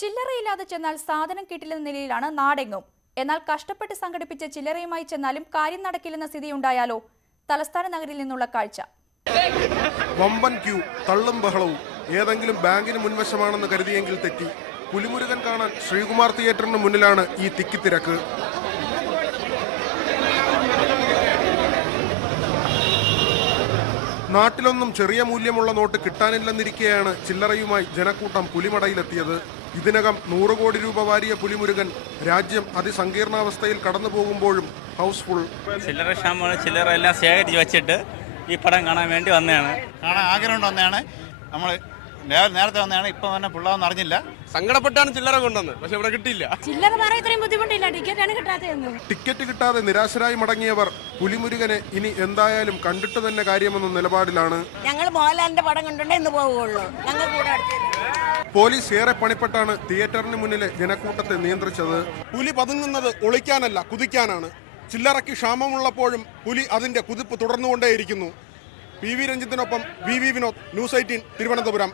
ചില്ലറയില്ലാതെ ചെന്നാൽ സാധനം കിട്ടില്ലെന്ന നിലയിലാണ് നാടെങ്ങും. എന്നാൽ കഷ്ടപ്പെട്ട് സംഘടിപ്പിച്ച ചില്ലറയുമായി ചെന്നാലും കാര്യം നടക്കില്ലെന്ന സ്ഥിതി സ്ഥിതിയുണ്ടായാലോ? തലസ്ഥാന നഗരിൽ നിന്നുള്ള കാഴ്ച. വമ്പൻ ക്യൂ തള്ളും ബഹളവും. ഏതെങ്കിലും ബാങ്കിന് മുൻവശമാണെന്ന് കരുതിയെങ്കിൽ തെറ്റി. പുലിമുരുകൻ കാണാൻ ശ്രീകുമാർ തിയേറ്ററിന് മുന്നിലാണ് ഈ തിക്കിത്തിരക്ക് നാട്ടിലൊന്നും ചെറിയ മൂല്യമുള്ള നോട്ട് കിട്ടാനില്ലെന്നിരിക്കെയാണ് ചില്ലറയുമായി ജനക്കൂട്ടം പുലിമടയിലെത്തിയത്. ഇതിനകം നൂറ് കോടി രൂപ വാരിയ പുലിമുരുകൻ രാജ്യം അതിസങ്കീർണാവസ്ഥയിൽ കടന്നു പോകുമ്പോഴും ഹൗസ്ഫുൾ. ചില്ലറ ക്ഷാമമാണ് ചില്ലറ എല്ലാം ശേഖരിച്ച് വെച്ചിട്ട് ഈ പടം കാണാൻ വേണ്ടി വന്നതാണ്. കാണാൻ ആഗ്രഹം വന്നതാണ്. നമ്മൾ നേരത്തെ വന്നതാണ്. ഇപ്പം തന്നെ പിള്ളാന്ന് അറിഞ്ഞില്ല. സങ്കടപ്പെട്ടാണ് ചില്ലറ കൊണ്ടുവന്നത്. പക്ഷെ ഇവിടെ കിട്ടിയില്ല. ചില്ലറ പറയാൻ ഇത്രയും ബുദ്ധിമുട്ടില്ല. ടിക്കറ്റ് കിട്ടാതെ നിരാശരായി മടങ്ങിയവർ പുലിമുരുകനെ ഇനി എന്തായാലും കണ്ടിട്ട് തന്നെ കാര്യമെന്ന നിലപാടിലാണ്. ഞങ്ങൾ മോഹൻലാലിന്റെ പടം കണ്ടുകൊണ്ടേ ഇന്ന് പോവുകയുള്ളൂ. ഞങ്ങൾ കൂടെ പോലീസ് ഏറെ പണിപ്പെട്ടാണ് തിയേറ്ററിന് മുന്നിലെ ജനക്കൂട്ടത്തെ നിയന്ത്രിച്ചത്. പുലി പതുങ്ങുന്നത് ഒളിക്കാനല്ല കുതിക്കാനാണ്. ചില്ലറയ്ക്ക് ക്ഷാമമുള്ളപ്പോഴും പുലി അതിന്റെ കുതിപ്പ് തുടർന്നുകൊണ്ടേയിരിക്കുന്നു. P V രഞ്ജിത്തിനൊപ്പം V V Vinod news eighteen Thiruvananthapuram.